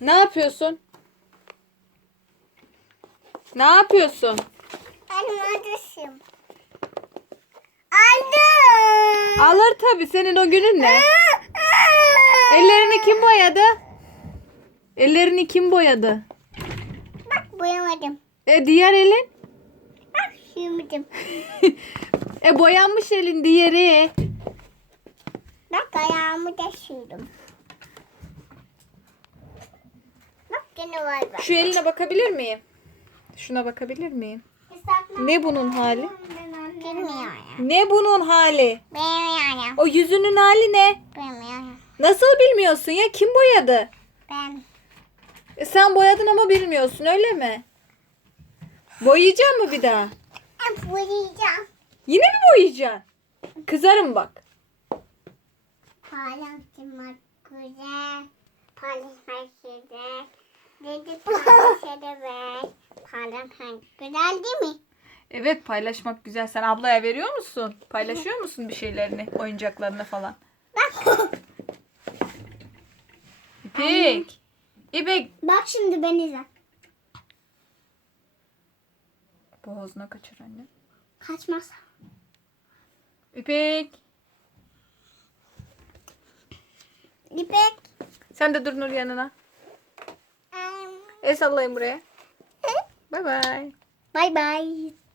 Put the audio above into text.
Ne yapıyorsun? Ne yapıyorsun? Adresim. Aldım. Alır tabii senin o günün ne? Ellerini kim boyadı? Ellerini kim boyadı? Bak boyamadım. E diğer elin? Bak sürmedim. e boyanmış elin diğeri. Bak ayağımı da sürdüm. Gene var bak. Şu eline bakabilir miyim? Şuna bakabilir miyim? Ne bunun hali? Bilmiyorum. Ne bunun hali? Bilmiyorum. O yüzünün hali ne? Bilmiyorum. Nasıl bilmiyorsun ya? Kim boyadı? Ben. E sen boyadın ama bilmiyorsun öyle mi? Boyayacak mı bir daha? Boyayacağım. Yine mi boyayacaksın? Kızarım bak. Paylaşmak güzel. Paylaşmak güzel. Dedi paylaşır ver. Paylaşmak güzel değil mi? Evet paylaşmak güzel. Sen ablaya veriyor musun? Paylaşıyor musun bir şeylerini, oyuncaklarını falan? Bak. İpek. İpek. Bak şimdi beni izle. Boğazına kaçır anne. Kaçmaz. İpek. İpek. Sen de dur Nur yanına. Essa é? é? Bye bye. Bye bye.